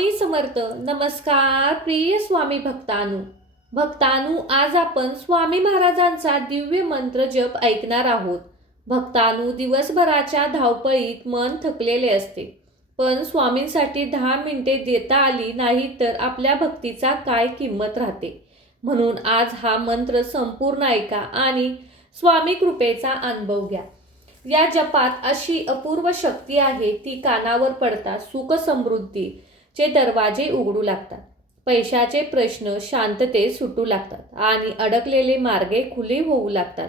स्वामी समर्थ. नमस्कार प्रिय स्वामी भक्तानू, आज आपण स्वामी महाराजांचा दिव्य मंत्र जप ऐकणार आहोत. भक्तानू, दिवसभराच्या धावपळीत मन थकलेले असते, पण स्वामींसाठी 10 मिनिटे देता आली नाही तर आपल्या भक्तीचा काय किंमत राहते. म्हणून आज हा मंत्र संपूर्ण ऐका आणि स्वामी कृपेचा अनुभव घ्या. या जपात अशी अपूर्व शक्ती आहे, ती कानावर पडता सुख समृद्धीचे दरवाजे उघडू लागतात, पैशाचे प्रश्न शांततेत सुटू लागतात आणि अडकलेले मार्गे खुले होऊ लागतात.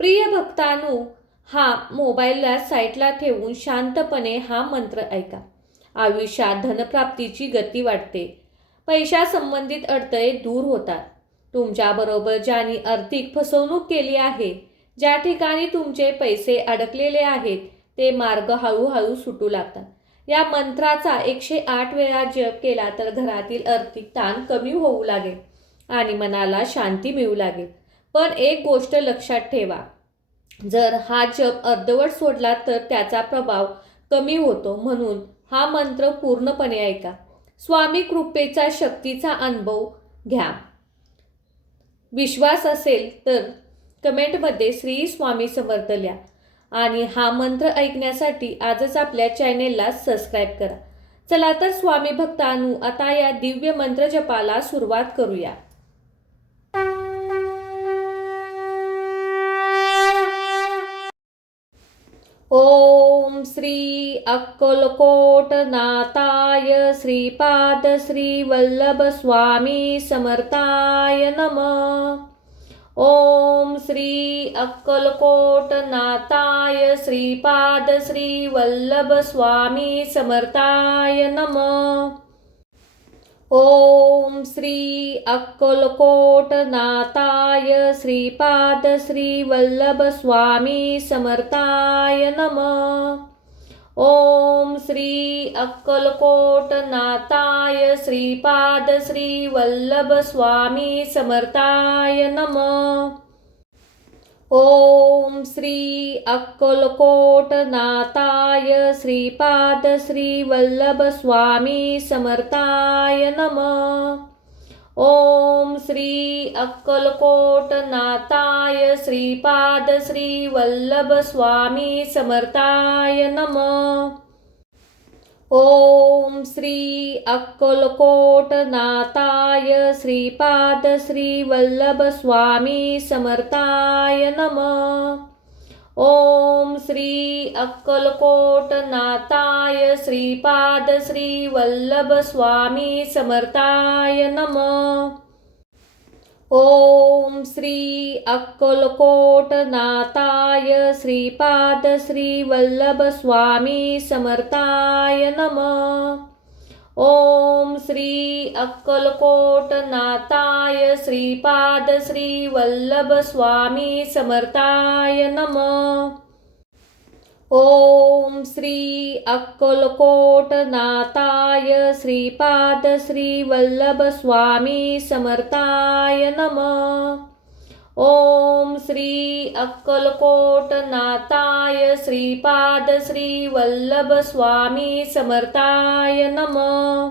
प्रिय भक्तांनो, हा मोबाईलला साईडला ठेवून शांतपणे हा मंत्र ऐका. आयुष्यात धनप्राप्तीची गती वाढते, पैशासंबंधित अडथळे दूर होतात. तुमच्याबरोबर ज्यांनी आर्थिक फसवणूक केली आहे, ज्या ठिकाणी तुमचे पैसे अडकलेले आहेत, ते मार्ग हळूहळू सुटू लागतात. या मंत्राचा 108 वेळा जप केला तर घरातील आर्थिक ताण कमी होऊ लागेल आणि मनाला शांती मिळू लागेल. पण एक गोष्ट लक्षात ठेवा, जर हा जप अर्धवट सोडला तर त्याचा प्रभाव कमी होतो. म्हणून हा मंत्र पूर्णपणे ऐका. स्वामी कृपेचा शक्तीचा अनुभव घ्या. विश्वास असेल तर कमेंटमध्ये श्री स्वामी समर्थ लिहा आणि हा मंत्र ऐकण्यासाठी आजच आपल्या चॅनेलला सबस्क्राईब करा. चला तर स्वामी भक्तांनो, आता या दिव्य मंत्र जपाला सुरुवात करूया. ओम श्री अक्कलकोट नाथाय श्रीपाद श्री वल्लभ स्वामी समर्थाय नमः. ओम श्री अक्कलकोट नाथाय श्रीपाद श्री वल्लभ स्वामी समर्थाय नमः. ओम श्री अक्कलकोट नाथाय श्रीपाद श्री वल्लभ स्वामी समर्थाय नमः. ओम श्री अक्कलकोट नाथाय श्रीपाद श्री वल्लभ स्वामी समर्थाय नमः. ओम श्री अक्कलकोट नाथाय श्रीपाद श्री वल्लभ स्वामी समर्थाय नमः. ओम श्री अक्कलकोट नाथाय श्रीपाद श्री वल्लभ स्वामी समर्थाय नमः. ओम श्री अक्कलकोट नाथाय श्रीपाद श्री वल्लभ स्वामी समर्थाय नमः. ओम श्री अक्कलकोट नाथाय श्रीपाद श्री वल्लभ स्वामी समर्थाय नमः. ओम श्री अक्कलकोट नाथाय श्रीपाद श्री वल्लभ स्वामी समर्थाय नमः. ओम श्री अक्कलकोट नाथाय श्रीपाद श्री वल्लभ स्वामी समर्थाय नमः. ओम श्री अक्कलकोट नाथाय श्रीपाद श्री वल्लभ स्वामी समर्थाय नमः. ओम श्री अक्कलकोट नाथाय श्रीपाद श्री वल्लभ स्वामी समर्थाय नमः.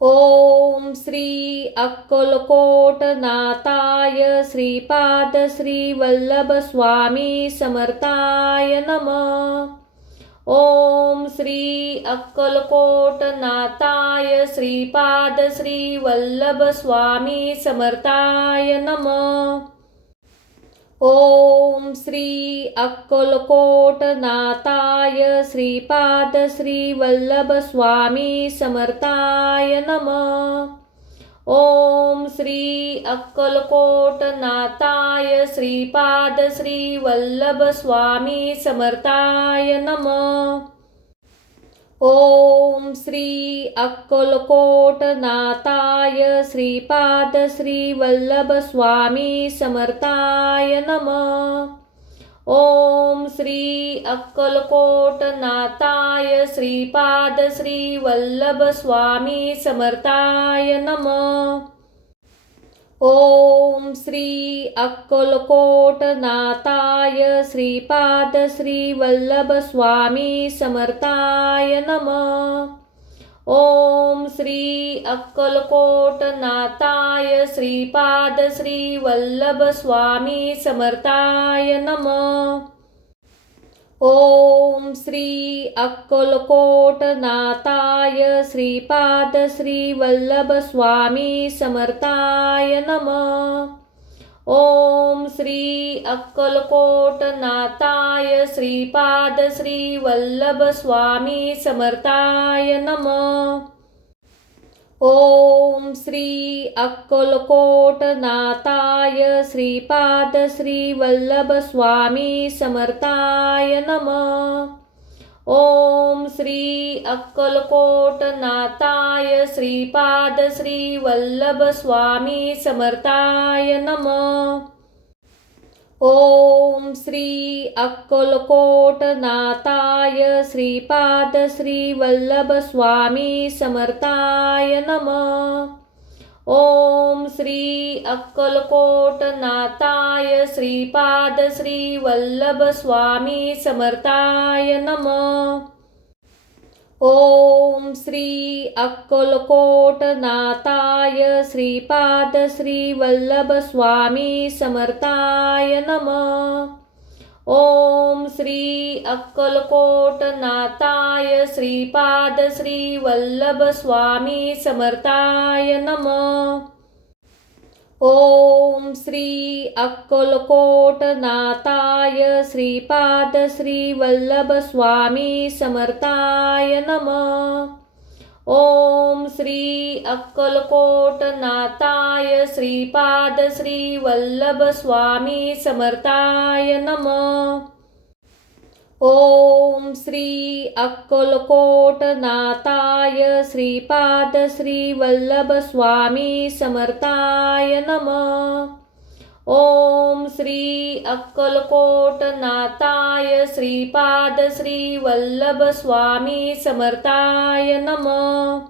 ओम श्री अक्कलकोट नाथाय श्रीपाद श्री वल्लभ स्वामी समर्थाय नमः. ओम श्री अक्कलकोट नाथाय श्रीपाद श्री वल्लभ स्वामी समर्थाय नमः. ओम श्री अक्कलकोट नाथाय श्रीपाद श्री वल्लभ स्वामी समर्थाय नमः. ओम श्री अक्कलकोट नाथाय श्रीपाद श्री वल्लभ स्वामी समर्थाय नमः. ओम श्री अक्कलकोट नाथाय श्रीपाद श्री वल्लभ स्वामी समर्थाय नमः. ओम श्री अक्कलकोट नाथाय श्रीपाद श्री वल्लभ स्वामी समर्थाय नमः. ओम श्री अक्कलकोट नाथाय श्रीपाद श्री वल्लभ स्वामी समर्थाय नमः. ओम श्री अक्कलकोटनाथाय श्रीपाद श्री वल्लभ स्वामी समर्थाय नमः। ओम श्री अक्कलकोटनाथाय श्रीपाद श्री वल्लभ स्वामी समर्थाय नमः। ओम श्री अक्कलकोटनाथाय श्रीपाद श्री वल्लभ स्वामी समर्थाय नमः। ओम श्री अक्कलकोटनाथाय श्रीपाद श्री वल्लभ स्वामी समर्थाय नमः। ओम श्री अक्कलकोटनाथाय श्रीपाद श्री वल्लभ स्वामी समर्थाय नमः। ओम श्री अक्कलकोटनाथाय श्रीपाद श्री वल्लभ स्वामी समर्थाय नमः। ओम श्री अक्कलकोटनाथाय श्रीपाद श्री वल्लभ स्वामी समर्थाय नमः। ओम श्री अक्कलकोटनाथाय श्रीपाद श्री वल्लभ स्वामी समर्थाय नमः। ओम श्री अक्कलकोटनाथाय श्रीपाद श्री वल्लभ स्वामी समर्थाय नमः। ओम श्री अक्कलकोटनाथाय श्रीपाद श्री वल्लभ स्वामी समर्थाय नमः। ओम श्री अक्कलकोटनाथाय श्रीपाद श्री वल्लभ स्वामी समर्थाय नमः। ओम श्री अक्कलकोटनाथाय श्रीपाद श्री वल्लभ स्वामी समर्थाय नमः। ओम श्री अक्कलकोटनाथाय श्रीपाद श्री वल्लभ स्वामी समर्थाय नमः।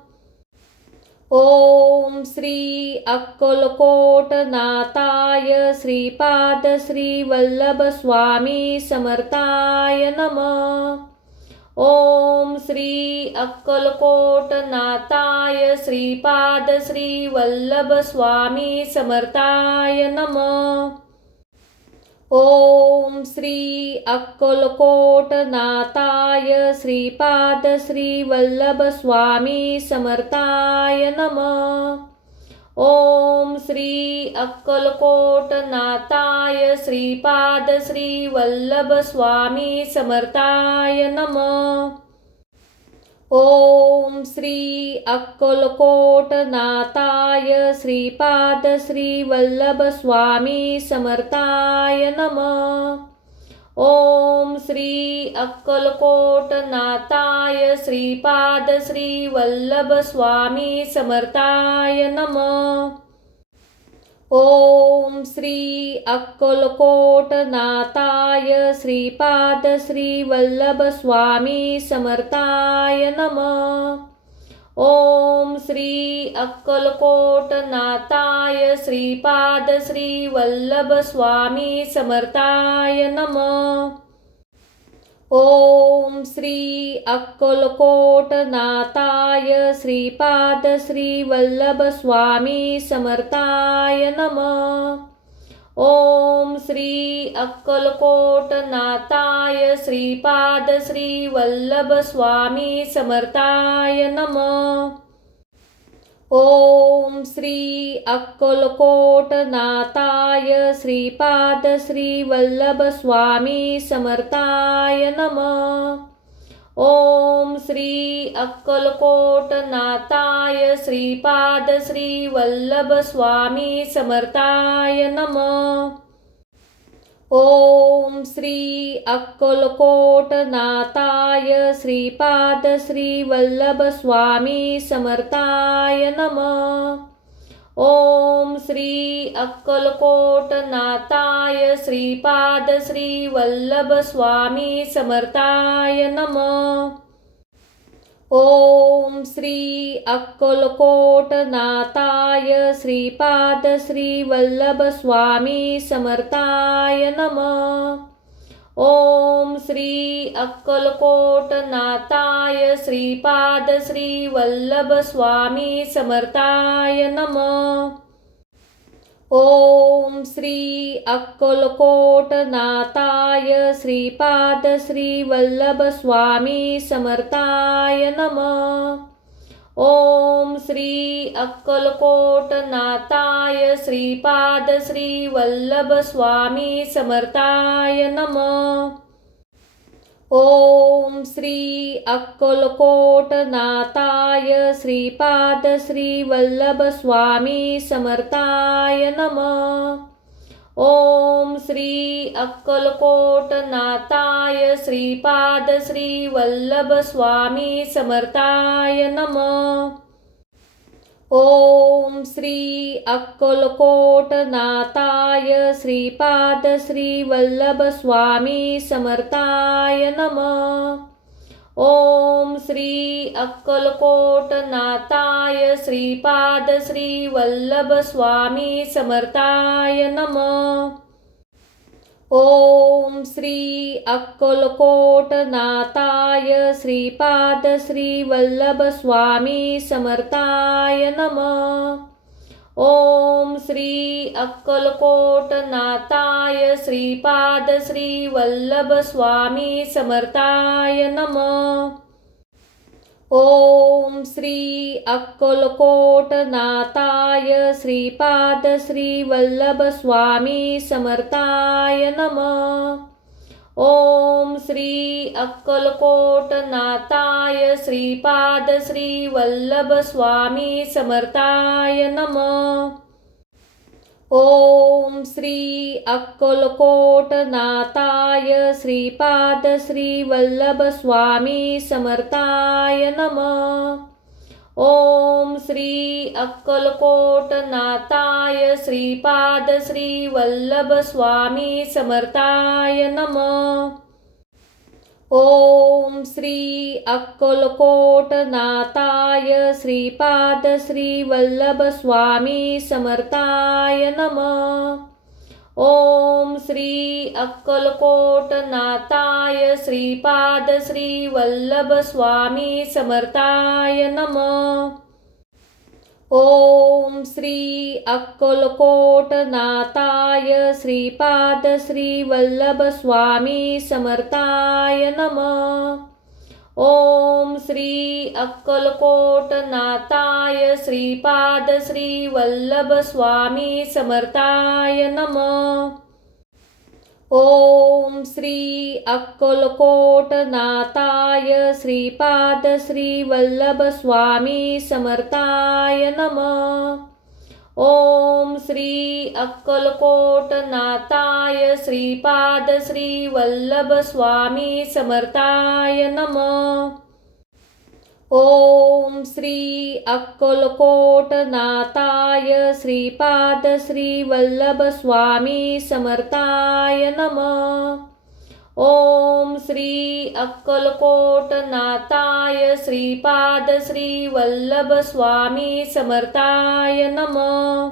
ओम श्री अक्कलकोटनाथाय श्रीपाद श्री वल्लभ स्वामी समर्थाय नमः। ओम श्री अक्कलकोटनाथाय श्रीपाद श्री वल्लभ स्वामी समर्थाय नमः। ओम श्री अक्कलकोटनाथाय श्रीपाद श्री वल्लभ स्वामी समर्थाय नमः। ओम श्री अक्कलकोटनाथाय श्रीपाद श्री वल्लभ स्वामी समर्थाय नमः। ओम श्री अक्कलकोटनाथाय श्रीपाद श्री वल्लभ स्वामी समर्थाय नमः। ओम श्री अक्कलकोटनाथाय श्रीपाद श्री वल्लभ स्वामी समर्थाय नमः। ओम श्री अक्कलकोटनाथाय श्रीपाद श्री वल्लभ स्वामी समर्थाय नमः। ओम श्री अक्कलकोटनाथाय श्रीपाद श्री वल्लभ स्वामी समर्थाय नमः। ओम श्री अक्कलकोटनाथाय श्रीपाद श्री वल्लभ स्वामी समर्थाय नमः। ओम श्री अक्कलकोटनाथाय श्रीपाद श्री वल्लभ स्वामी समर्थाय नमः। ओम श्री अक्कलकोटनाथाय श्रीपाद श्री वल्लभ स्वामी समर्थाय नमः। ओम श्री अक्कलकोटनाथाय श्रीपाद श्री वल्लभ स्वामी समर्थाय नमः। ओम श्री अक्कलकोटनाथाय श्रीपाद श्री वल्लभ स्वामी समर्थाय नमः। ओम श्री अक्कलकोटनाथाय श्रीपाद श्री वल्लभ स्वामी समर्थाय नमः। ओम श्री अक्कलकोटनाथाय श्रीपाद श्री वल्लभ स्वामी समर्थाय नमः। ओम श्री अक्कलकोटनाथाय श्रीपाद श्री वल्लभ स्वामी समर्थाय नमः। ओम श्री अक्कलकोटनाथाय श्रीपाद श्री वल्लभ स्वामी समर्थाय नमः। ओम श्री अक्कलकोटनाथाय श्रीपाद श्री वल्लभ स्वामी समर्थाय नमः। ओम श्री अक्कलकोटनाथाय श्रीपाद श्री वल्लभ स्वामी समर्थाय नमः। ओम श्री अक्कलकोटनाथाय श्रीपाद श्री वल्लभ स्वामी समर्थाय नमः। ओम श्री अक्कलकोटनाथाय श्रीपाद श्री वल्लभ स्वामी समर्थाय नमः। ओम श्री अक्कलकोटनाथाय श्रीपाद श्री वल्लभ स्वामी समर्थाय नमः। ओम श्री अक्कलकोटनाथाय श्रीपाद श्री वल्लभ स्वामी समर्थाय नमः। ओम श्री अक्कलकोटनाथाय श्रीपाद श्री वल्लभ स्वामी समर्थाय नमः। ओम श्री अक्कलकोटनाथाय श्रीपाद श्री वल्लभ स्वामी समर्थाय नमः। ओम श्री अक्कलकोटनाथाय श्रीपाद श्री वल्लभ स्वामी समर्थाय नमः। ओम श्री अक्कलकोटनाथाय श्रीपाद श्री वल्लभ स्वामी समर्थाय नमः। ओम श्री अक्कलकोटनाथाय श्रीपाद श्री वल्लभ स्वामी समर्थाय नमः। ओम श्री अक्कलकोटनाथाय श्रीपाद श्री वल्लभ स्वामी समर्थाय नमः। ओम श्री अक्कलकोटनाथाय श्रीपाद श्री वल्लभ स्वामी समर्थाय नमः। ओम श्री अक्कलकोटनाथाय श्रीपाद श्री वल्लभ स्वामी समर्थाय नमः। ओम श्री अक्कलकोटनाथाय श्रीपाद श्री वल्लभ स्वामी समर्थाय नमः। ओम श्री अक्कलकोटनाथाय श्रीपाद श्री वल्लभ स्वामी समर्थाय नमः। ओम श्री अक्कलकोटनाथाय श्रीपाद श्री वल्लभ स्वामी समर्थाय नमः। ओम श्री अक्कलकोटनाथाय श्रीपाद श्री वल्लभ स्वामी समर्थाय नमः। ओम श्री अक्कलकोटनाथाय श्रीपाद श्री वल्लभ स्वामी समर्थाय नमः।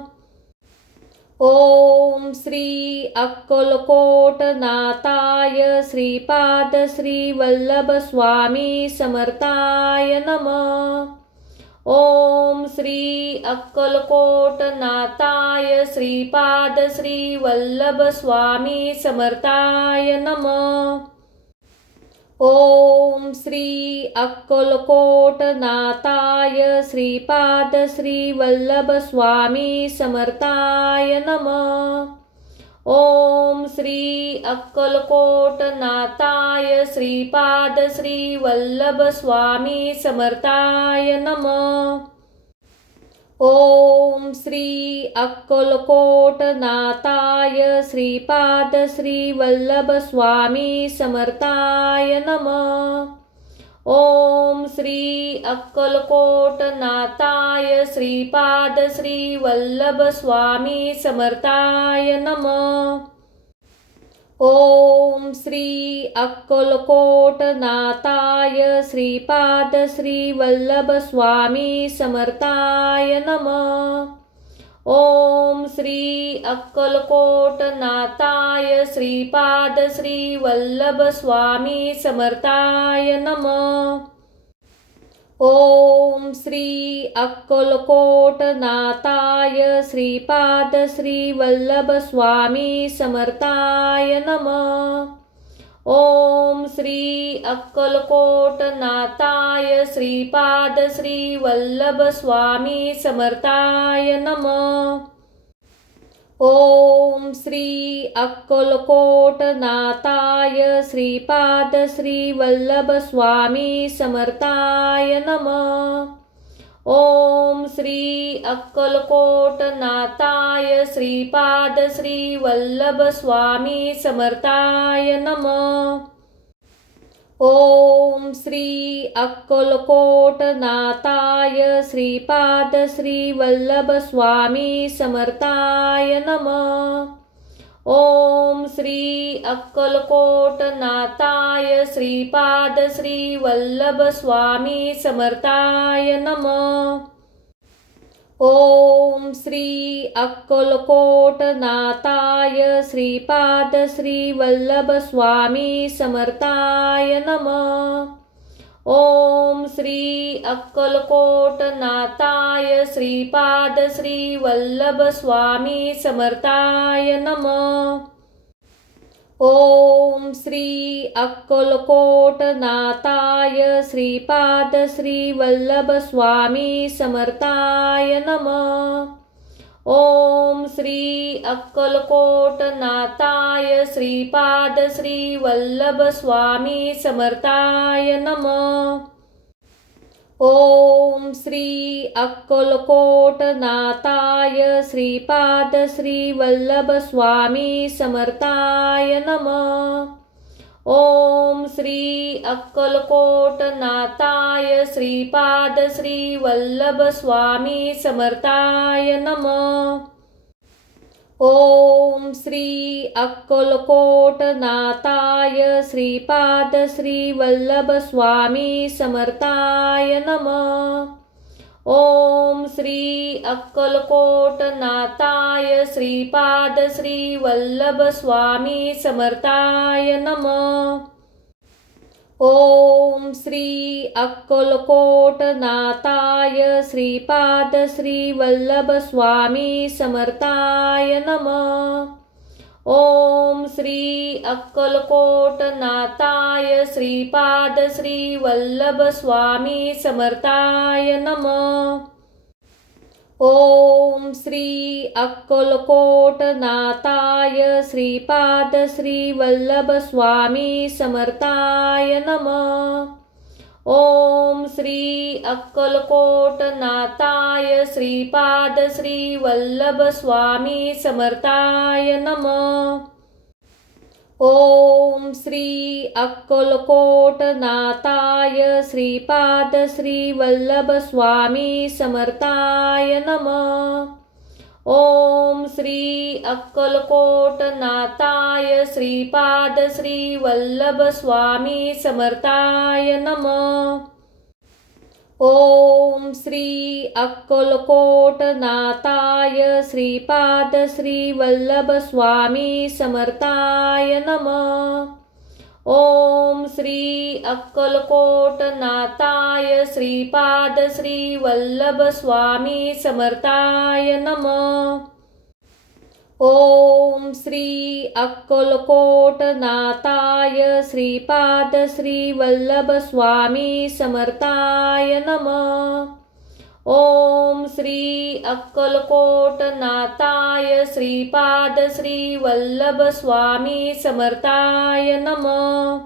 ओम श्री अक्कलकोटनाथाय श्रीपाद श्री वल्लभ स्वामी समर्थाय नमः। ओम श्री अक्कलकोटनाथाय श्रीपाद श्री वल्लभ स्वामी समर्थाय नमः। ओम श्री अक्कलकोटनाथाय श्रीपाद श्री वल्लभ स्वामी समर्थाय नमः। ओम श्री अक्कलकोटनाथाय श्रीपाद श्री वल्लभ स्वामी समर्थाय नमः। ओम श्री अक्कलकोटनाथाय श्रीपाद श्री वल्लभ स्वामी समर्थाय नमः। ओम श्री अक्कलकोटनाथाय श्रीपाद श्री वल्लभ स्वामी समर्थाय नमः। ओम श्री अक्कलकोटनाथाय श्रीपाद श्री वल्लभ स्वामी समर्थाय नमः। ओम श्री अक्कलकोटनाथाय श्रीपाद श्री वल्लभ स्वामी समर्थाय नमः। ओम श्री अक्कलकोटनाथाय श्रीपाद श्री वल्लभ स्वामी समर्थाय नमः। ओम श्री अक्कलकोटनाथाय श्रीपाद श्री वल्लभ स्वामी समर्थाय नमः। ओम श्री अक्कलकोटनाथाय श्रीपाद श्री वल्लभ स्वामी समर्थाय नमः। ओम श्री अक्कलकोटनाथाय श्रीपाद श्री वल्लभ स्वामी समर्थाय नमः। ओम श्री अक्कलकोटनाथाय श्रीपाद श्री वल्लभ स्वामी समर्थाय नमः। ओम श्री अक्कलकोटनाथाय श्रीपाद श्री वल्लभ स्वामी समर्थाय नमः। ओम श्री अक्कलकोटनाथाय श्रीपाद श्री वल्लभ स्वामी समर्थाय नमः। ओम श्री अक्कलकोटनाथाय श्रीपाद श्री वल्लभ स्वामी समर्थाय नमः। ओम श्री अक्कलकोटनाथाय श्रीपाद श्री वल्लभ स्वामी समर्थाय नमः। ओम श्री अक्कलकोटनाथाय श्रीपाद श्री वल्लभ स्वामी समर्थाय नमः। ओम श्री अक्कलकोटनाथाय श्रीपाद श्री वल्लभ स्वामी समर्थाय नमः। ओम श्री अक्कलकोटनाथाय श्रीपाद श्री वल्लभ स्वामी समर्थाय नमः। ओम श्री अक्कलकोटनाथाय श्रीपाद श्री वल्लभ स्वामी समर्थाय नमः। ओम श्री अक्कलकोटनाथाय श्रीपाद श्री वल्लभ स्वामी समर्थाय नमः। ओम श्री अक्कलकोटनाथाय श्रीपाद श्री वल्लभ स्वामी समर्थाय नमः। ओम श्री अक्कलकोटनाथाय श्रीपाद श्री वल्लभ स्वामी समर्थाय नमः। ओम श्री अक्कलकोटनाथाय श्रीपाद श्री वल्लभ स्वामी समर्थाय नमः। ओम श्री अक्कलकोटनाथाय श्रीपाद श्री वल्लभ स्वामी समर्थाय नमः। ओम श्री अक्कलकोटनाथाय श्रीपाद श्री वल्लभ स्वामी समर्थाय नमः। ओम श्री अक्कलकोटनाथाय श्रीपाद श्री वल्लभ स्वामी समर्थाय नमः। ओम श्री अक्कलकोटनाथाय श्रीपाद श्री वल्लभ स्वामी समर्थाय नमः। ओम श्री अक्कलकोटनाथाय श्रीपाद श्री वल्लभ स्वामी समर्थाय नमः। ओम श्री अक्कलकोटनाथाय श्रीपाद श्री वल्लभ स्वामी समर्थाय नमः। ओम श्री अक्कलकोटनाथाय श्रीपाद श्री वल्लभ स्वामी समर्थाय नमः।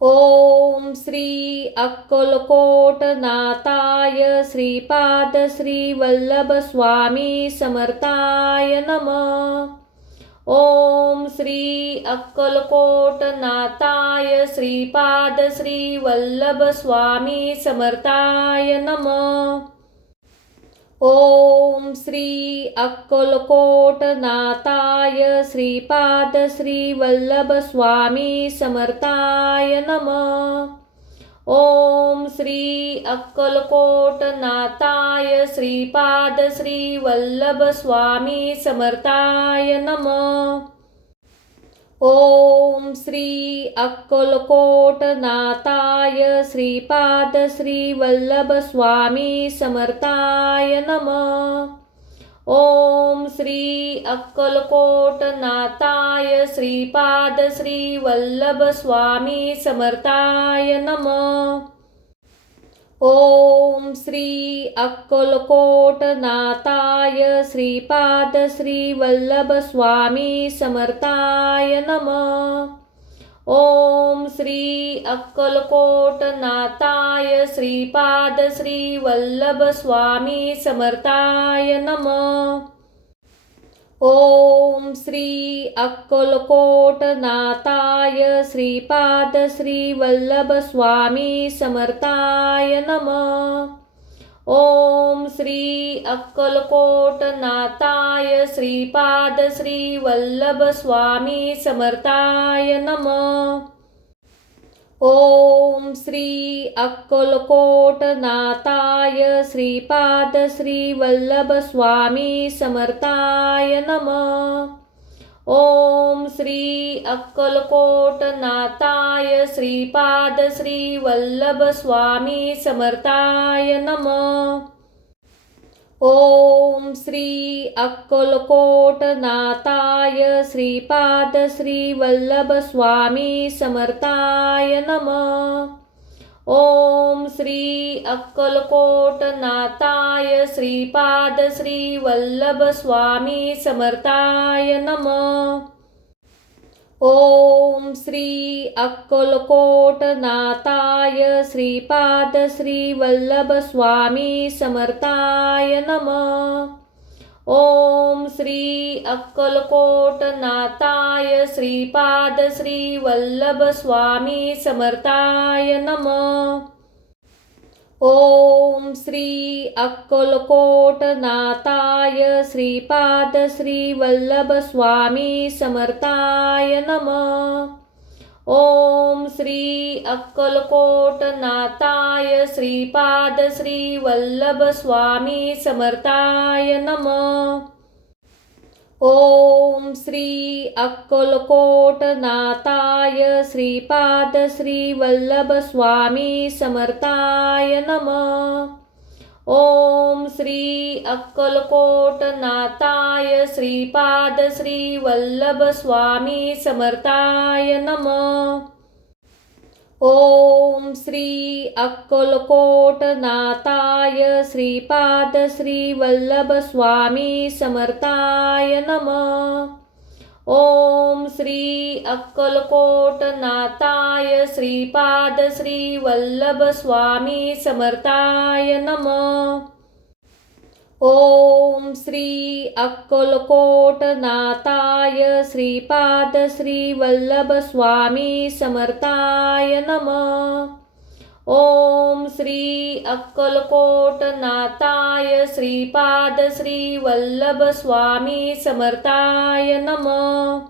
ओम श्री अक्कलकोटनाथाय श्रीपाद श्री वल्लभ स्वामी समर्थाय नमः। ओम श्री अक्कलकोटनाथाय श्रीपाद श्री वल्लभ स्वामी समर्थाय नमः। ओम श्री अक्कलकोटनाथाय श्रीपाद श्री वल्लभ स्वामी समर्थाय नमः। ओम श्री अक्कलकोटनाथाय श्रीपाद श्री वल्लभ स्वामी समर्थाय नमः। ओम श्री अक्कलकोटनाथाय श्रीपाद श्री वल्लभ स्वामी समर्थाय नमः। ओम श्री अक्कलकोटनाथाय श्रीपाद श्री वल्लभ स्वामी समर्थाय नमः। ओम श्री अक्कलकोटनाथाय श्रीपाद श्री वल्लभ स्वामी समर्थाय नमः। ओम श्री अक्कलकोटनाथाय श्रीपाद श्री वल्लभ स्वामी समर्थाय नमः। ओम श्री अक्कलकोटनाथाय श्रीपाद श्री वल्लभ स्वामी समर्थाय नमः। ओम श्री अक्कलकोटनाथाय श्रीपाद श्री वल्लभ स्वामी समर्थाय नमः। ओम श्री अक्कलकोटनाथाय श्रीपाद श्री वल्लभ स्वामी समर्थाय नमः। ओम श्री अक्कलकोटनाथाय श्रीपाद श्री वल्लभ स्वामी समर्थाय नमः। ओम श्री अक्कलकोटनाथाय श्रीपाद श्री वल्लभ स्वामी समर्थाय नमः। ओम श्री अक्कलकोटनाथाय श्रीपाद श्री वल्लभ स्वामी समर्थाय नमः। ओम श्री अक्कलकोटनाथाय श्रीपाद श्री वल्लभ स्वामी समर्थाय नमः। ओम श्री अक्कलकोटनाथाय श्रीपाद श्री वल्लभ स्वामी समर्थाय नमः। ओम श्री अक्कलकोटनाथाय श्रीपाद श्री वल्लभ स्वामी समर्थाय नमः। ओम श्री अक्कलकोटनाथाय श्रीपाद श्री वल्लभ स्वामी समर्थाय नमः। ओम श्री अक्कलकोटनाथाय श्रीपाद श्री वल्लभ स्वामी समर्थाय नमः। ओम श्री अक्कलकोटनाथाय श्रीपाद श्री वल्लभ स्वामी समर्थाय नमः। ओम श्री अक्कलकोटनाथाय श्रीपाद श्री वल्लभ स्वामी समर्थाय नमः। ओम श्री अक्कलकोटनाथाय श्रीपाद श्री वल्लभ स्वामी समर्थाय नमः। ओम श्री अक्कलकोटनाथाय श्रीपाद श्री वल्लभ स्वामी समर्थाय नमः। ओम श्री अक्कलकोटनाथाय श्रीपाद श्री वल्लभ स्वामी समर्थाय नमः।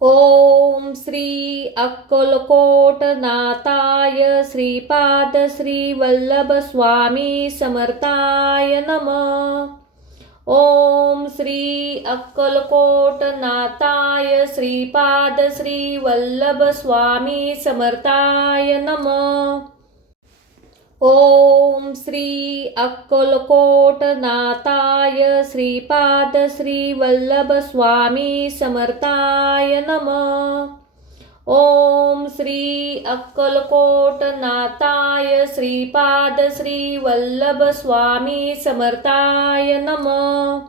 ओम श्री अक्कलकोटनाथाय श्रीपाद श्री वल्लभ स्वामी समर्थाय नमः। ओम श्री अक्कलकोटनाथाय श्रीपाद श्री वल्लभ स्वामी समर्थाय नमः। ओम श्री अक्कलकोटनाथाय श्रीपाद श्री वल्लभ स्वामी समर्थाय नमः। ओम श्री अक्कलकोटनाथाय श्रीपाद श्री वल्लभ स्वामी समर्थाय नमः।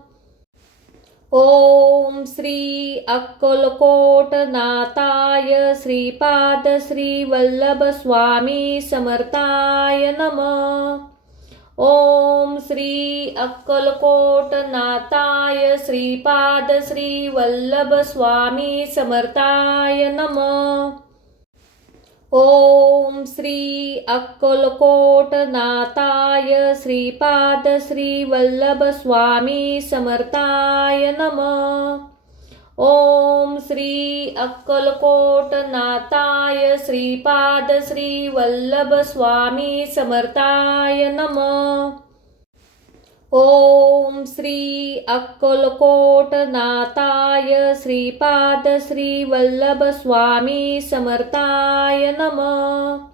ओम श्री अक्कलकोटनाथाय श्रीपाद श्री वल्लभ स्वामी समर्थाय नमः। ओम श्री अक्कलकोटनाथाय श्रीपाद श्री वल्लभ स्वामी समर्थाय नमः। ओम श्री अक्कलकोटनाथाय श्रीपाद श्री वल्लभ स्वामी समर्थाय नमः। ओम श्री अक्कलकोटनाथाय श्रीपाद श्री वल्लभ स्वामी समर्थाय नमः। ओम श्री अक्कलकोटनाथाय श्रीपाद श्री वल्लभ स्वामी समर्थाय नमः।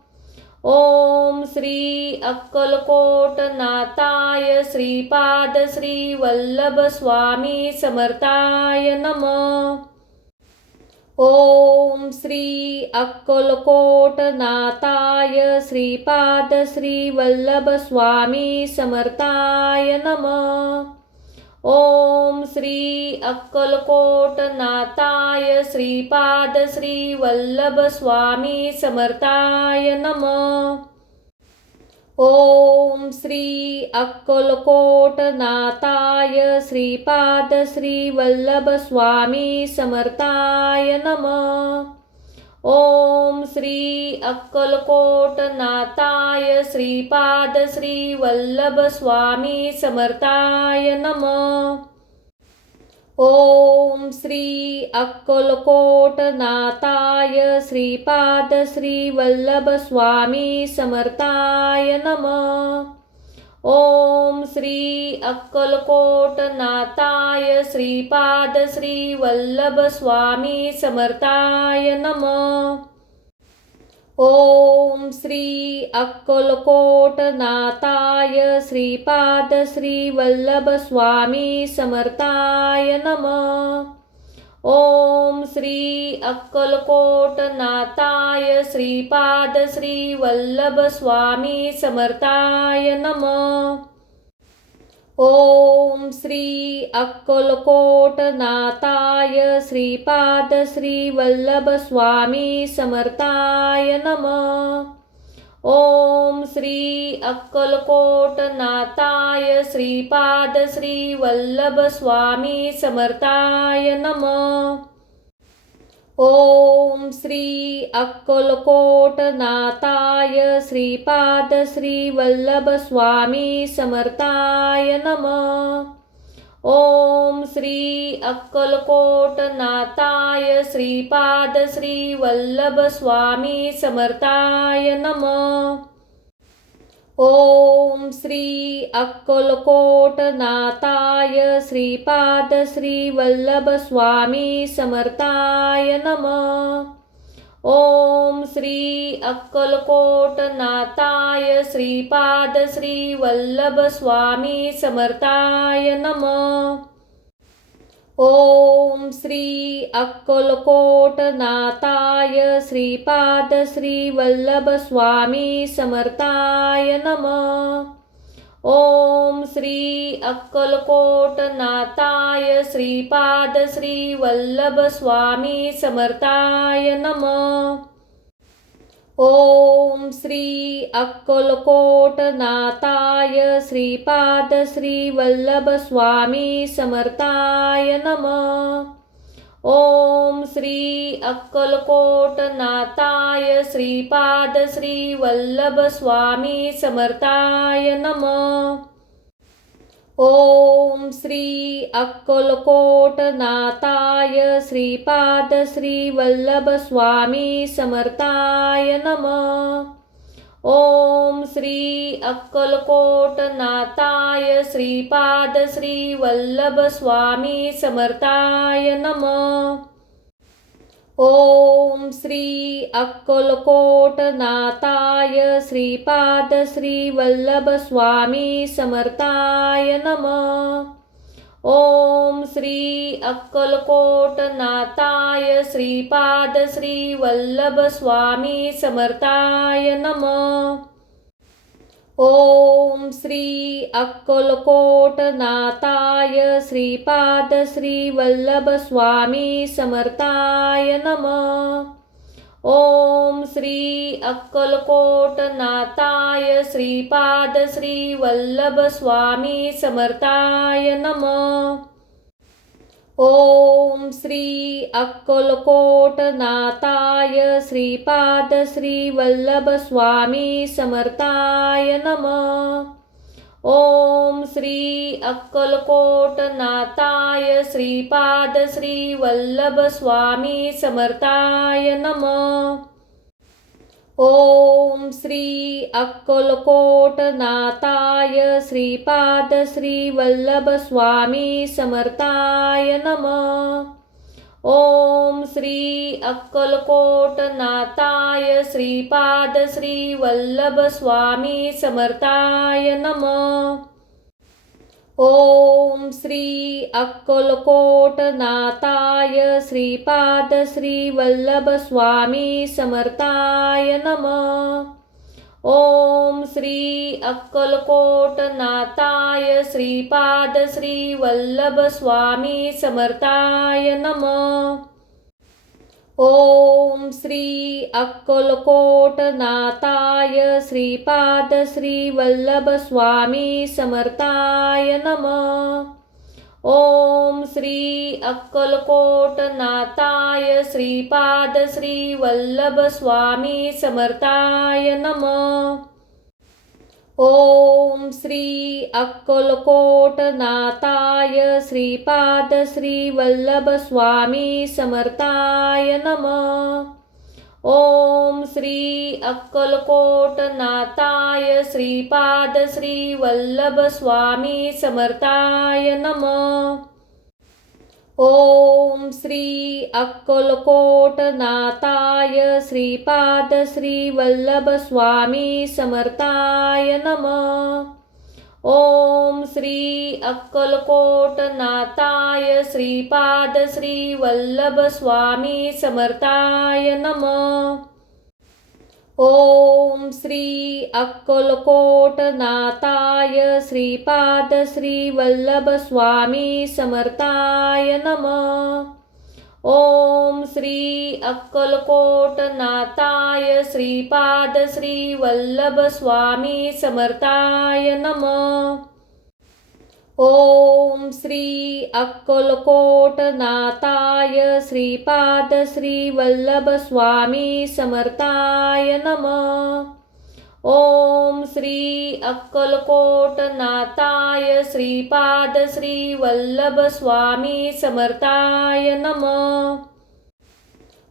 ओम श्री अक्कलकोटनाथाय श्रीपाद श्री वल्लभ स्वामी समर्थाय नमः। ओम श्री अक्कलकोटनाथाय श्रीपाद श्री वल्लभ स्वामी समर्थाय नमः। ओम श्री अक्कलकोटनाथाय श्रीपाद श्री वल्लभ स्वामी समर्थाय नमः। ओम श्री अक्कलकोटनाथाय श्रीपाद श्री वल्लभ स्वामी समर्थाय नमः। ओम श्री अक्कलकोटनाथाय श्रीपाद श्री वल्लभ स्वामी समर्थाय नमः। ओम श्री अक्कलकोटनाथाय श्रीपाद श्री वल्लभ स्वामी समर्थाय नमः। ओम श्री अक्कलकोटनाथाय श्रीपाद श्री वल्लभ स्वामी समर्थाय नमः। ओम श्री अक्कलकोटनाथाय श्रीपाद श्री वल्लभ स्वामी समर्थाय नमः। ओम श्री अक्कलकोटनाथाय श्रीपाद श्री वल्लभ स्वामी समर्थाय नमः। ओम श्री अक्कलकोटनाथाय श्रीपाद श्री वल्लभ स्वामी समर्थाय नमः। ओम श्री अक्कलकोटनाथाय श्रीपाद श्री वल्लभ स्वामी समर्थाय नमः। ओम श्री अक्कलकोटनाथाय श्रीपाद श्री वल्लभ स्वामी समर्थाय नमः। ओम श्री अक्कलकोटनाथाय श्रीपाद श्री वल्लभ स्वामी समर्थाय नमः। ओम श्री अक्कलकोटनाथाय श्रीपाद श्री वल्लभ स्वामी समर्थाय नमः। ओम श्री अक्कलकोटनाथाय श्रीपाद श्री वल्लभ स्वामी समर्थाय नमः। ओम श्री अक्कलकोटनाथाय श्रीपाद श्री वल्लभ स्वामी समर्थाय नमः। ओम श्री अक्कलकोटनाथाय श्रीपाद श्री वल्लभ स्वामी समर्थाय नमः। ओम श्री अक्कलकोटनाथाय श्रीपाद श्री वल्लभ स्वामी समर्थाय नमः। ओम श्री अक्कलकोटनाथाय श्रीपाद श्री वल्लभ स्वामी समर्थाय नमः। ओम श्री अक्कलकोटनाथाय श्रीपाद श्री वल्लभ स्वामी समर्थाय नमः। ओम श्री अक्कलकोटनाथाय श्रीपाद श्री वल्लभ स्वामी समर्थाय नमः। ओम श्री अक्कलकोटनाथाय श्रीपाद श्री वल्लभ स्वामी समर्थाय नमः। ओम श्री अक्कलकोटनाथाय श्रीपाद श्री वल्लभ स्वामी समर्थाय नमः। ओम श्री अक्कलकोटनाथाय श्रीपाद श्री वल्लभ स्वामी समर्थाय नमः। ओम श्री अक्कलकोटनाथाय श्रीपाद श्री वल्लभ स्वामी समर्थाय नमः। ओम श्री अक्कलकोटनाथाय श्रीपाद श्री वल्लभ स्वामी समर्थाय नमः। ओम श्री अक्कलकोटनाथाय श्रीपाद श्री वल्लभ स्वामी समर्थाय नमः। ओम श्री अक्कलकोटनाथाय श्रीपाद श्री वल्लभ स्वामी समर्थाय नमः। ओम श्री अक्कलकोटनाथाय श्रीपाद श्री वल्लभ स्वामी समर्थाय नमः। ओम श्री अक्कलकोटनाथाय श्रीपाद श्री वल्लभ स्वामी समर्थाय नमः। ओम श्री अक्कलकोटनाथाय श्रीपाद श्री वल्लभ स्वामी समर्थाय नमः। ओम श्री अक्कलकोटनाथाय श्रीपाद श्री वल्लभ स्वामी समर्थाय नमः। ओम श्री अक्कलकोटनाथाय श्रीपाद श्री वल्लभ स्वामी समर्थाय नमः। ओम श्री अक्कलकोटनाथाय श्रीपाद श्री वल्लभ स्वामी समर्थाय नमः। ओम श्री अक्कलकोटनाथाय श्रीपाद श्री वल्लभ स्वामी समर्थाय नमः। ओम श्री अक्कलकोटनाथाय श्रीपाद श्री वल्लभ स्वामी समर्थाय नमः। ओम श्री अक्कलकोटनाथाय श्रीपाद श्री वल्लभ स्वामी समर्थाय नमः। ओम श्री अक्कलकोटनाथाय श्रीपाद श्री वल्लभ स्वामी समर्थाय नमः। ओम श्री अक्कलकोटनाथाय श्रीपाद श्री वल्लभ स्वामी समर्थाय नमः। ओम श्री अक्कलकोटनाथाय श्रीपाद श्री वल्लभ स्वामी समर्थाय नमः। ओम श्री अक्कलकोटनाथाय श्रीपाद श्री वल्लभ स्वामी समर्थाय नमः।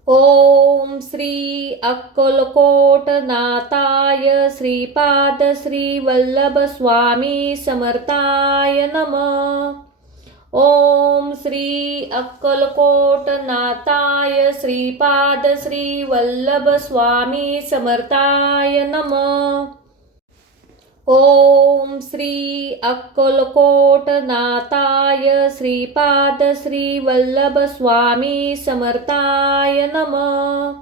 ओम श्री अक्कलकोटनाथाय श्रीपाद श्री वल्लभ स्वामी समर्थाय नमः। ओम श्री अक्कलकोटनाथाय श्रीपाद श्री वल्लभ स्वामी समर्थाय नमः। ओम श्री अक्कलकोटनाथाय श्रीपाद श्री वल्लभ स्वामी समर्थाय नमः।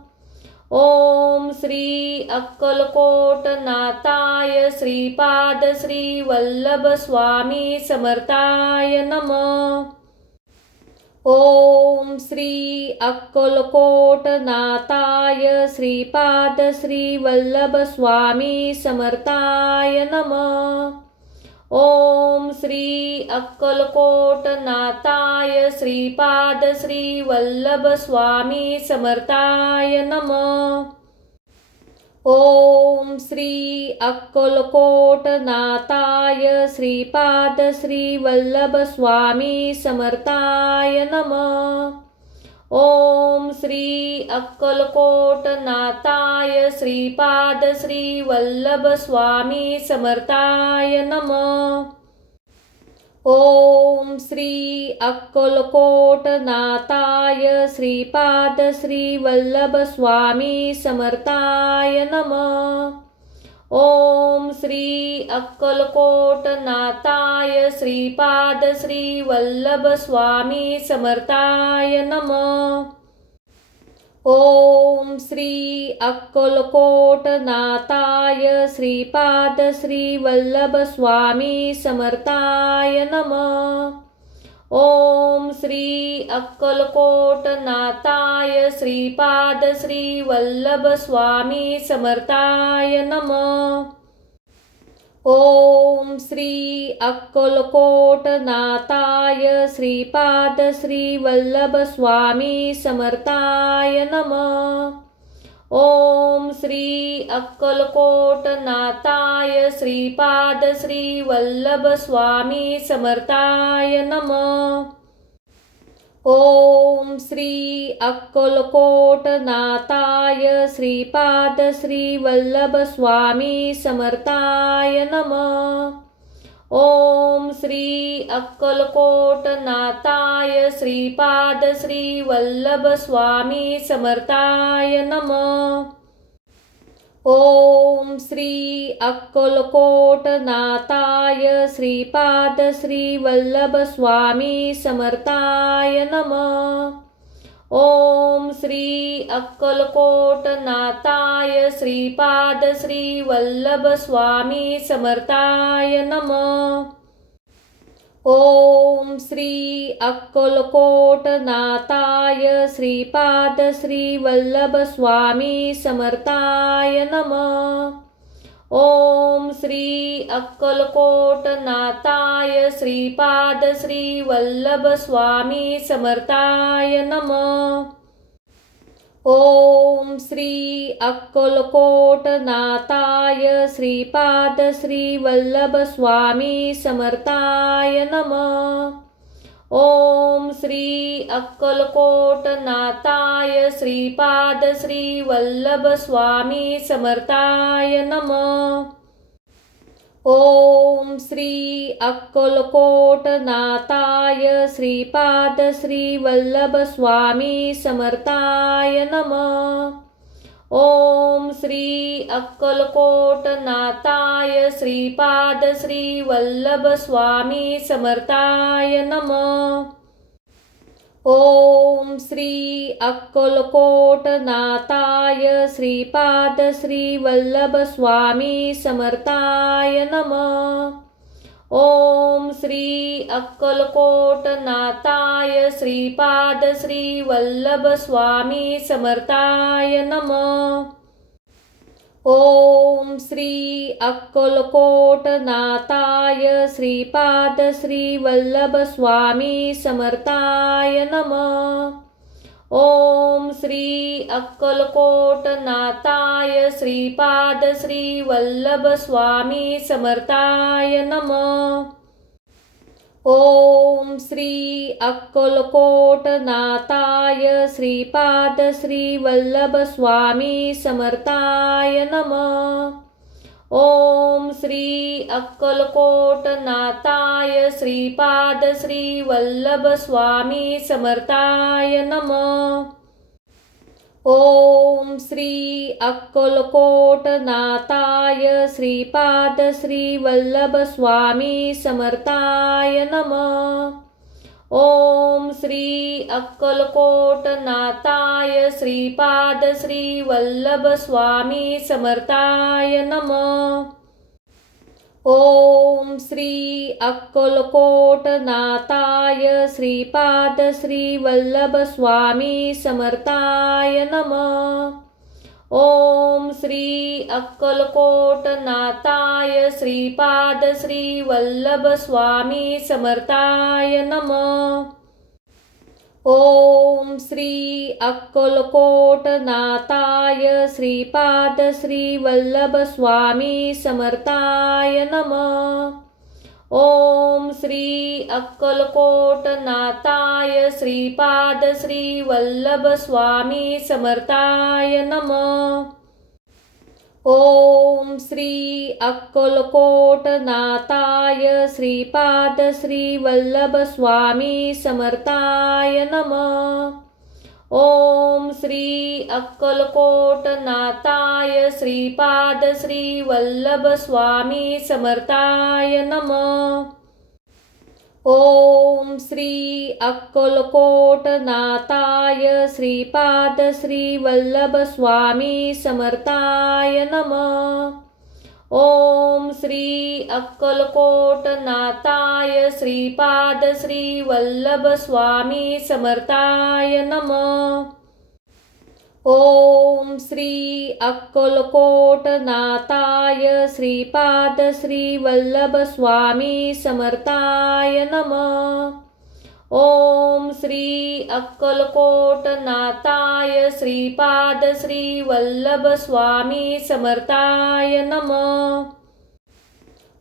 ओम श्री अक्कलकोटनाथाय श्रीपाद श्री वल्लभ स्वामी समर्थाय नमः। ओम श्री अक्कलकोटनाथाय श्रीपाद श्री वल्लभ स्वामी समर्थाय नमः। ओम श्री अक्कलकोटनाथाय श्रीपाद श्री वल्लभ स्वामी समर्थाय नमः। ओम श्री अक्कलकोटनाथाय श्रीपाद श्री वल्लभ स्वामी समर्थाय नमः। ओम श्री अक्कलकोटनाथाय श्रीपाद श्री वल्लभ स्वामी समर्थाय नमः। ओम श्री अक्कलकोटनाथाय श्रीपाद श्री वल्लभ स्वामी समर्थाय नमः। ओम श्री अक्कलकोटनाथाय श्रीपाद श्री वल्लभ स्वामी समर्थाय नमः। ओम श्री अक्कलकोटनाथाय श्रीपाद श्री वल्लभ स्वामी समर्थाय नमः। ओम श्री अक्कलकोटनाथाय श्रीपाद श्री वल्लभ स्वामी समर्थाय नमः। ओम श्री अक्कलकोटनाथाय श्रीपाद श्री वल्लभ स्वामी समर्थाय नमः। ओम श्री अक्कलकोटनाथाय श्रीपाद श्री वल्लभ स्वामी समर्थाय नमः। ओम श्री अक्कलकोटनाथाय श्रीपाद श्री वल्लभ स्वामी समर्थाय नमः। ओम श्री अक्कलकोटनाथाय श्रीपाद श्री वल्लभ स्वामी समर्थाय नमः। ओम श्री अक्कलकोटनाथाय श्रीपाद श्री वल्लभ स्वामी समर्थाय नमः। ओम श्री अक्कलकोटनाथाय श्रीपाद श्री वल्लभ स्वामी समर्थाय नमः। ओम श्री अक्कलकोटनाथाय श्रीपाद श्री वल्लभ स्वामी समर्थाय नमः। ओम श्री अक्कलकोटनाथाय श्रीपाद श्री वल्लभ स्वामी समर्थाय नमः। ओम श्री अक्कलकोटनाथाय श्रीपाद श्री वल्लभ स्वामी समर्थाय नमः। ओम श्री अक्कलकोटनाथाय श्रीपाद श्री वल्लभ स्वामी समर्थाय नमः। ओम श्री अक्कलकोटनाथाय श्रीपाद श्री वल्लभ स्वामी समर्थाय नमः। ओम श्री अक्कलकोटनाथाय श्रीपाद श्री वल्लभ स्वामी समर्थाय नमः। ओम श्री अक्कलकोटनाथाय श्रीपाद श्री वल्लभ स्वामी समर्थाय नमः। ओम श्री अक्कलकोटनाथाय श्रीपाद श्री वल्लभ स्वामी समर्थाय नमः। ओम श्री अक्कलकोटनाथाय श्रीपाद श्री वल्लभ स्वामी समर्थाय नमः। ओम श्री अक्कलकोटनाथाय श्रीपाद श्री वल्लभ स्वामी समर्थाय नमः। ओम श्री अक्कलकोटनाथाय श्रीपाद श्री वल्लभ स्वामी समर्थाय नमः। ओम श्री अक्कलकोटनाथाय श्रीपाद श्री वल्लभ स्वामी समर्थाय नमः। ओम श्री अक्कलकोटनाथाय श्रीपाद श्री वल्लभ स्वामी समर्थाय नमः। ओम श्री अक्कलकोटनाथाय श्रीपाद श्री वल्लभ स्वामी समर्थाय नमः। ओम श्री अक्कलकोटनाथाय श्रीपाद श्री वल्लभ स्वामी समर्थाय नमः। ओम श्री अक्कलकोटनाथाय श्रीपाद श्री वल्लभ स्वामी समर्थाय नमः। ओम श्री अक्कलकोटनाथाय श्रीपाद श्री वल्लभ स्वामी समर्थाय नमः। ओम श्री अक्कलकोटनाथाय श्रीपाद श्री वल्लभ स्वामी समर्थाय नमः। ओम श्री अक्कलकोटनाथाय श्रीपाद श्री वल्लभ स्वामी समर्थाय नमः। ओम श्री अक्कलकोटनाथाय श्रीपाद श्री वल्लभ स्वामी समर्थाय नमः। ओम श्री अक्कलकोटनाथाय श्रीपाद श्री वल्लभ स्वामी समर्थाय नमः। ओम श्री अक्कलकोटनाथाय श्रीपाद श्री वल्लभ स्वामी समर्थाय नमः। ओम श्री अक्कलकोटनाथाय श्रीपाद श्री वल्लभ स्वामी समर्थाय नमः। ओम श्री अक्कलकोटनाथाय श्रीपाद श्री वल्लभ स्वामी समर्थाय नमः।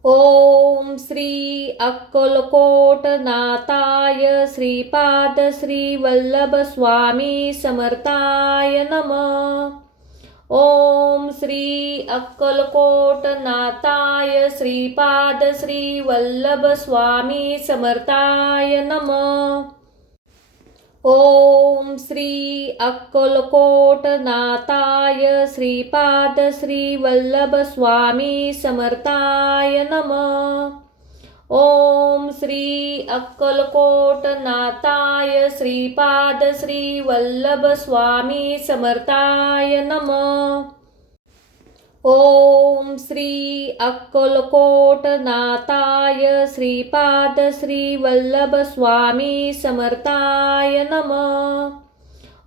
ओम श्री अक्कलकोटनाथाय श्रीपाद श्री वल्लभ स्वामी समर्थाय नमः। ओम श्री अक्कलकोटनाथाय श्रीपाद श्री वल्लभ स्वामी समर्थाय नमः। ओम श्री अक्कलकोटनाथाय श्रीपाद श्री वल्लभ स्वामी समर्थाय नमः। ओम श्री अक्कलकोटनाथाय श्रीपाद श्री वल्लभ स्वामी समर्थाय नमः। ओम श्री अक्कलकोटनाथाय श्रीपाद श्री वल्लभ स्वामी समर्थाय नमः।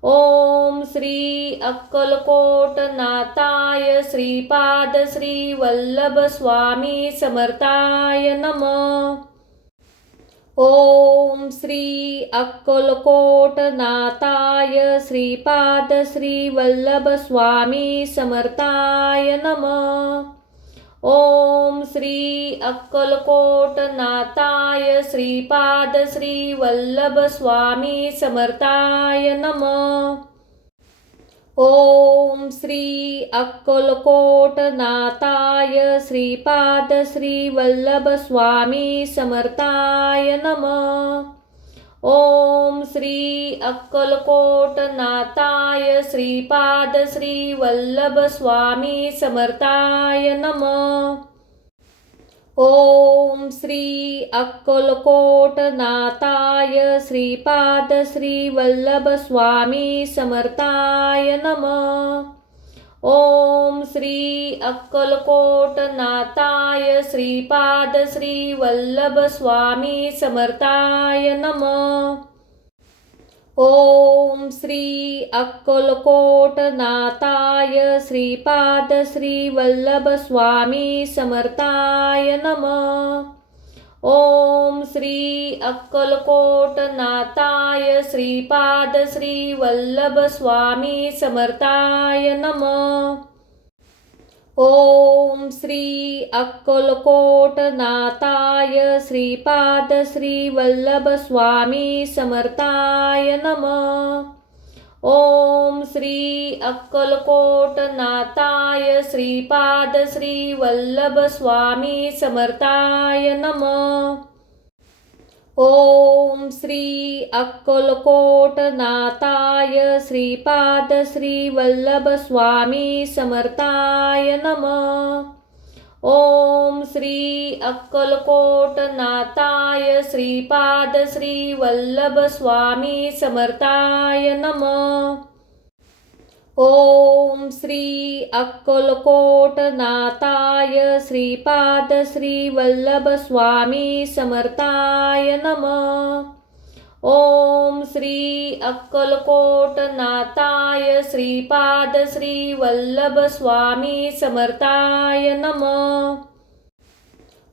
ओम श्री अक्कलकोटनाथाय श्रीपाद श्री वल्लभ स्वामी समर्थाय नमः। ओम श्री अक्कलकोटनाथाय श्रीपाद श्री वल्लभ स्वामी समर्थाय नमः। ओम श्री अक्कलकोटनाथाय श्रीपाद श्री वल्लभ स्वामी समर्थाय नमः। ओम श्री अक्कलकोटनाथाय श्रीपाद श्री वल्लभ स्वामी समर्थाय नमः। ओम श्री अक्कलकोटनाथाय श्रीपाद श्री वल्लभ स्वामी समर्थाय नमः। ओम श्री अक्कलकोटनाथाय श्रीपाद श्री वल्लभ स्वामी समर्थाय नमः। ओम श्री अक्कलकोटनाथाय श्रीपाद श्री वल्लभ स्वामी समर्थाय नमः। ओम श्री अक्कलकोटनाथाय श्रीपाद श्री वल्लभ स्वामी समर्थाय नमः। ओम श्री अक्कलकोटनाथाय श्रीपाद श्री वल्लभ स्वामी समर्थाय नमः। ओम श्री अक्कलकोटनाथाय श्रीपाद श्री वल्लभ स्वामी समर्थाय नमः। ओम श्री अक्कलकोटनाथाय श्रीपाद श्री वल्लभ स्वामी समर्थाय नमः। ओम श्री अक्कलकोटनाथाय श्रीपाद श्री वल्लभ स्वामी समर्थाय नमः। ओम श्री अक्कलकोटनाथाय श्रीपाद श्री वल्लभ स्वामी समर्थाय नमः। ओम श्री अक्कलकोटनाथाय श्रीपाद श्री वल्लभ स्वामी समर्थाय नमः। ओम श्री अक्कलकोटनाथाय श्रीपाद श्री वल्लभ स्वामी समर्थाय नमः।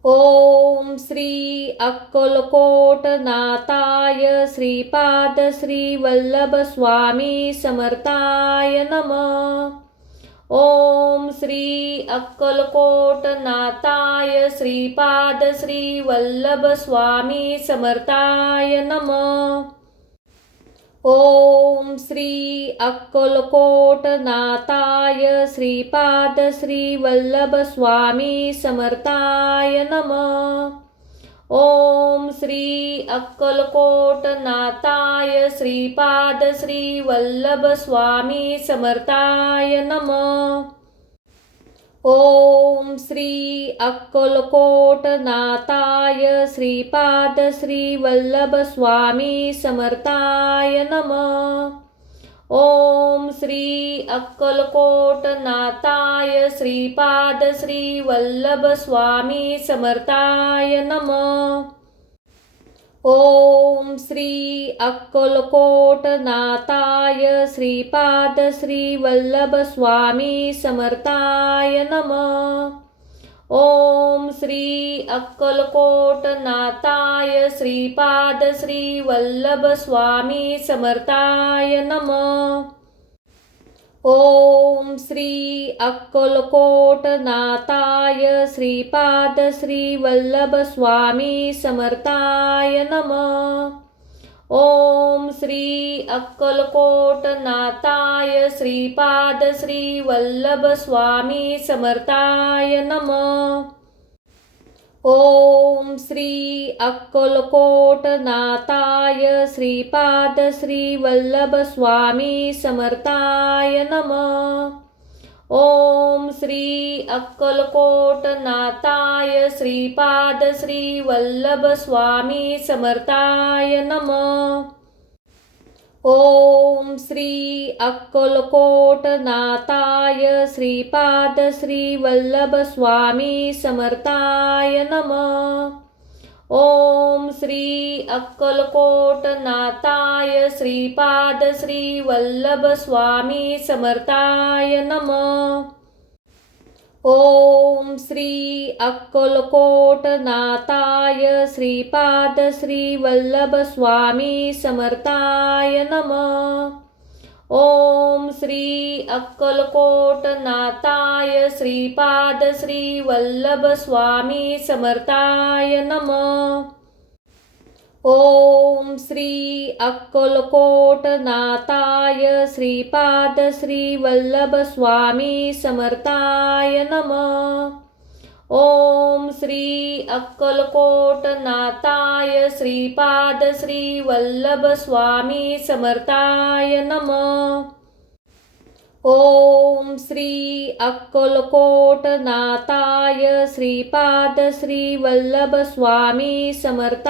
ओम श्री अक्कलकोटनाथाय श्रीपाद श्री वल्लभ स्वामी समर्थाय नमः। ओम श्री अक्कलकोटनाथाय श्रीपाद श्री वल्लभ स्वामी समर्थाय नमः। ओम श्री अक्कलकोटनाथाय श्रीपाद श्री वल्लभ स्वामी समर्थाय नमः। ओम श्री अक्कलकोटनाथाय श्रीपाद श्री वल्लभ स्वामी समर्थाय नमः। ओम श्री अक्कलकोटनाथाय श्रीपाद श्री वल्लभ स्वामी समर्थाय नमः। ओम श्री अक्कलकोटनाथाय श्रीपाद श्री वल्लभ स्वामी समर्थाय नमः। ओम श्री अक्कलकोटनाथाय श्रीपाद श्री वल्लभ स्वामी समर्थाय नमः। ओम श्री अक्कलकोटनाथाय श्रीपाद श्री वल्लभ स्वामी समर्थाय नमः. ओम श्री अक्कलकोटनाथाय श्रीपाद श्री वल्लभ स्वामी समर्थाय नमः. ओम श्री अक्कलकोटनाथाय श्रीपाद श्री वल्लभ स्वामी समर्थाय नमः. ओम श्री अक्कलकोटनाथाय श्रीपाद श्री वल्लभ स्वामी समर्थाय नमः. ओम श्री अक्कलकोटनाथाय श्रीपाद श्री वल्लभ स्वामी समर्थाय नमः. ओम श्री अक्कलकोटनाथाय श्रीपाद श्री वल्लभ स्वामी समर्थाय नमः. ओम श्री अक्कलकोटनाथाय श्रीपाद श्री वल्लभ स्वामी समर्थाय नमः. ओम श्री अक्कलकोटनाथाय श्रीपाद श्री वल्लभ स्वामी समर्थाय नमः. ओम श्री अक्कलकोटनाथाय श्रीपाद श्री वल्लभ स्वामी समर्थाय नमः. ओम श्री अक्कलकोटनाथाय श्रीपाद श्री वल्लभ स्वामी समर्थाय नमः. ओम श्री अक्कलकोटनाथाय श्रीपाद श्री वल्लभ स्वामी समर्थाय नमः. ओम श्री अक्कलकोटनाथाय श्रीपाद श्री वल्लभ स्वामी समर्थाय